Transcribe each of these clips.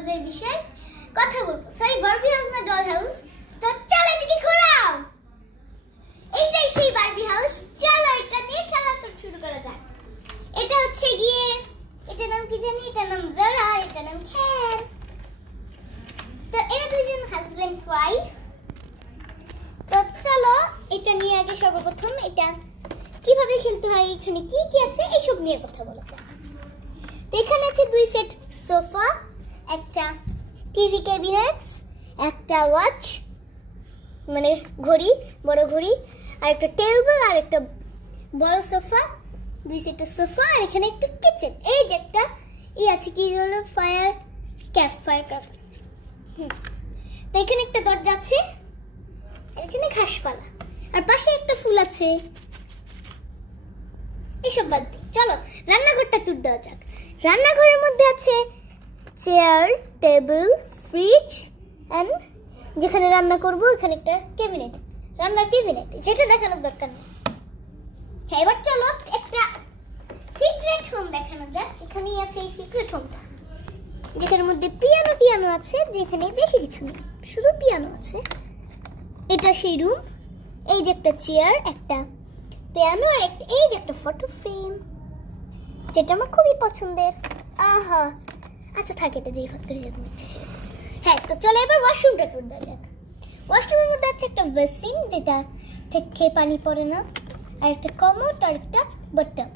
হাউসের বিষয়ে কথা বলবো। সরি, বারবি হাউস না, ডল হাউস। তো চলো এদিকে ঘোরাও। এইটাই সেই বারবি হাউস। চলো এটা নিয়ে খেলা শুরু করা যাক। এটা হচ্ছে গিয়ে, এটার নাম কি জানি, এটার নাম জারা, এটার নাম খ্যার। তো এরা দুজন হাজবেন্ড ওয়াইফ। তো চলো এটা নিয়ে আগে সর্বপ্রথম এটা কিভাবে খেলতে হয়, এখানে কি কি আছে এইসব নিয়ে কথা বলা যাক। তো এখানে আছে 2 সেট সোফা, একটা টিভি ক্যাবিনেট, একটা ওয়াচ মানে ঘড়ি, বড় ঘড়ি, আর একটা টেবিল, আর একটা বড় সোফা, 2 সেট সোফা, আর এখানে একটা কিচেন। এই যে একটা আছে কি হলো, ফায়ার ক্রাফার। তো এখানে একটা দরজা আছে, এখানে ঘাসপালা, আর পাশে একটা ফুল আছে। এসব বাদ দিই, চলো রান্নাঘরটা ট্যুর দেওয়া যাক। রান্নাঘরের মধ্যে আছে চেয়ার, টেবিল, ফ্রিজ, এন্ড যেখানে রান্না করব এখানে একটা ক্যাবিনেট, রান্নার ক্যাবিনেট, যেটা দেখানোর দরকার নেই। হ্যাঁ, এবার চলো একটা সিক্রেট হোম দেখানো যাক। এখানেই আছে এই সিক্রেট হোমটা, যেখানের মধ্যে পিয়ানো আছে, যেখানে বেশি কিছু নেই, শুধু পিয়ানো আছে। এটা সেই রুম। এই যে একটা চেয়ার, একটা পিয়ানো, আর একটা এই যে একটা ফটো ফ্রেম, যেটা আমার খুবই পছন্দের। আহা, আচ্ছা থাকে, এটা যেই ভাগ করে যেরকম ইচ্ছা সেরকম। হ্যাঁ, তো চলো এবার ওয়াশরুমটা ট্যুর দেওয়া যাক। ওয়াশরুমের মধ্যে আছে একটা বেসিন, যেটা থেকে পানি পড়ে না, আর একটা কমোড, আর একটা বাথটাব।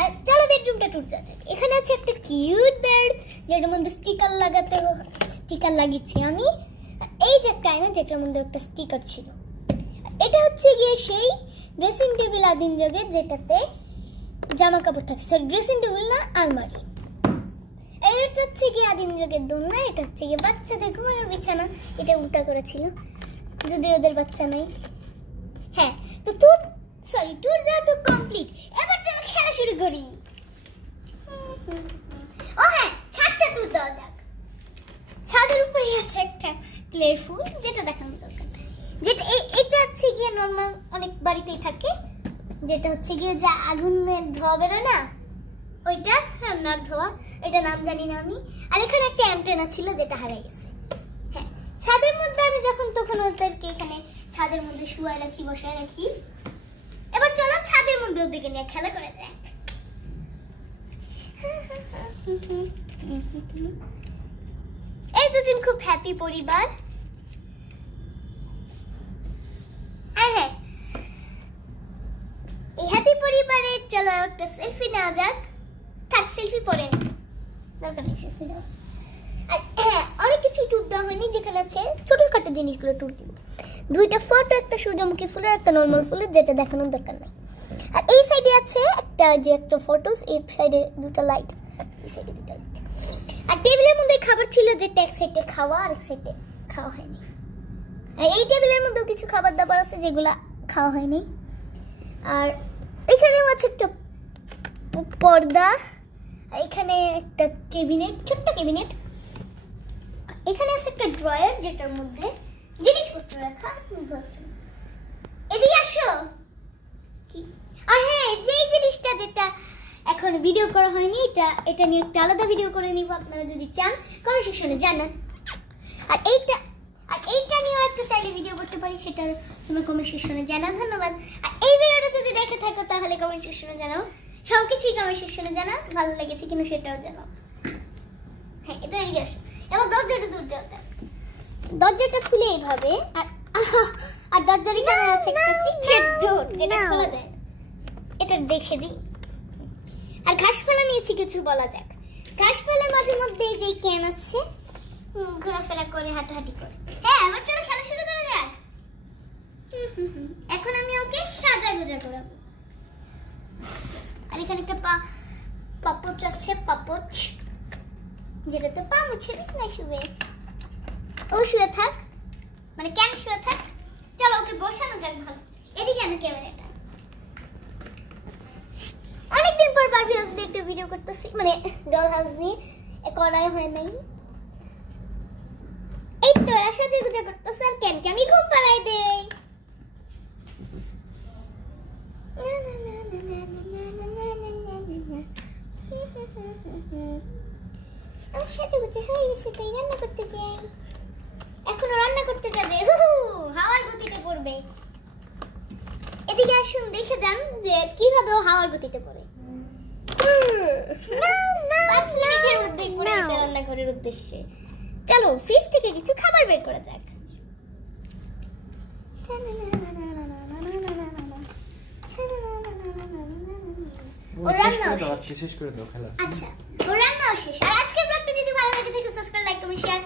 আর চলো বেডরুমটা ট্যুর দেওয়া যাক। এখানে আছে একটা কিউট বেড, যেটার মধ্যে স্টিকার লাগিয়েছি আমি। এই যে একটা আয়না, যেটার মধ্যে একটা স্টিকার ছিল। এটা হচ্ছে গিয়ে সেই ড্রেসিং টেবিল আদিম যুগের, যেটাতে জামা কাপড় থাকে। সরি, ড্রেসিং টেবিল না, আলমারি। এটা হচ্ছে গিয়ে আদিম যুগের দোলনা। এটা হচ্ছে গিয়ে বাচ্চাদের ঘুমানোর বিছানা, এটা উল্টা করেছিল, যদি ওদের বাচ্চা নাই। হ্যাঁ, তো ট্যুর দেওয়া তো কমপ্লিট। এবার চলো খেলা শুরু করি। ও হ্যাঁ, ছাদটা ট্যুর দেওয়া যাক। ছাদের উপরে আছে একটা ক্লের ফুল, যেটা দেখানোর দরকার, যেটা এটা হচ্ছে গিয়ে নর্মাল অনেক বাড়িতেই থাকে, যেটা হচ্ছে গিয়ে যে আগুনের ধোয়া বেরোয় না, ওইটা রান্নার ধোয়া, এটা নাম জানি না আমি। আর এখানে একটা অ্যান্টেনা ছিল, যেটা হারিয়ে গেছে। হ্যাঁ, ছাদের মধ্যে আমি যখন তখন ওদেরকে এখানে ছাদের মধ্যে শুয়ায় রাখি, বসায় রাখি। এবার চলো ছাদের মধ্যে ওদেরকে নিয়ে খেলা করে যাক। এই দুজন খুব হ্যাপি পরিবার। আর হ্যাঁ, এই হ্যাপি পরিবারে চলো একটা সেলফি নেওয়া যাক। থাক, সেলফি পরে দরকার নেই সেলফি নেওয়া। আর হ্যাঁ, অনেক কিছু ট্যুর দেওয়া হয়নি, যেখানে আছে ছোটখাটো জিনিসগুলো ট্যুর দিব। 2টা ফটো, একটা সূর্যমুখী ফুলের, একটা নর্মাল ফুলের, যেটা দেখানোর দরকার নেই। আর এই সাইডে আছে একটা ফটোস, এই সাইডে 2টা লাইট, এই সাইডে 2টা লাইট। আর টেবিলের মধ্যে খাবার ছিল, যেটা এক সাইডে খাওয়া, আর এক সাইডে খাওয়া হয়নি। আর এই টেবিলের মধ্যেও কিছু খাবার দাবার আছে, যেগুলা খাওয়া হয়নি। আর এখানেও আছে একটা পর্দা, আর এখানে একটা ক্যাবিনেট, ছোট্ট ক্যাবিনেট। এখানে আছে একটা ড্রয়ার, যেটার মধ্যে জিনিসপত্র রাখা। এদিকে আসো। কি? আর হ্যাঁ, যেই জিনিসটা যেটা এখন ভিডিও করা হয়নি, এটা নিয়ে একটা আলাদা ভিডিও করে নিব, আপনারা যদি চান কমেন্ট সেকশনে জানান। আর এইটা নিয়েও একটা চাইলে ভিডিও করতে পারি, সেটা তোমরা কমেন্ট সেকশনে জানাও। ধন্যবাদ। আর এই ভিডিওটা যদি দেখে থাকো তাহলে কমেন্ট সেকশনে জানাও, সবকিছুই কমেন্ট সেকশনে জানাও, ভালো লেগেছে কিনা সেটাও জানাও। হ্যাঁ, এটা এদিকে আসো। এবার দরজাটা খুলে এইভাবে, আর দরজার এখানে আছে একটা সিক্রেট ডোর, যেটা খোলা যায়। এটা দেখে দিই। আর ঘাসপালা নিয়েছি কিছু বলা যাক। ঘাসপালা মাঝে মধ্যে এই যে ক্যান আছে, ঘোরাফেরা করে, হাঁটাহাঁটি করে। হ্যাঁ, এবার চলো খেলা শুরু করা যাক। এখন আমি ওকে সাজাগোজা করাবো। আর এখানে একটা পাপোচ আছে, পাপোচ, যেটাতে পা মুছে বিছানায় শুবে। ও শুয়ে থাক, মানে কেন শুয়ে থাক। চলো ওকে বসানো যাক ভালো। এদিকে আমি ক্যামেরাটা। অনেকদিন পর বারবি হাউস নিয়ে একটা ভিডিও করতেছি, মানে ডল হাউস নিয়ে, করাই হয় নাই। এই তো ওরা সাজাগোজা করতেছে, আর কেনকে আমি ঘুম পাড়াই দেই। আমার সাজুগুজু হয়ে গেছে, তাই রান্না করতে যাই। এখনো রান্না করতে যাবে, হাওয়ার গতিতে পড়বে। এদিকে আসুন, দেখে যান যে কিভাবে ও হাওয়ার গতিতে পড়ে। 5 মিনিটের মধ্যেই পড়ে গেছে রান্নাঘরের উদ্দেশ্যে। চলো ফ্রিজ থেকে কিছু খাবার বের করা যাক। শেষ করে দাও খেলা। আচ্ছা, ওর রান্নাও শেষ। আর আজকের ব্লগটা যদি ভালো লাগে থাকে সাবস্ক্রাইব, লাইক, কমেন্ট, শেয়ার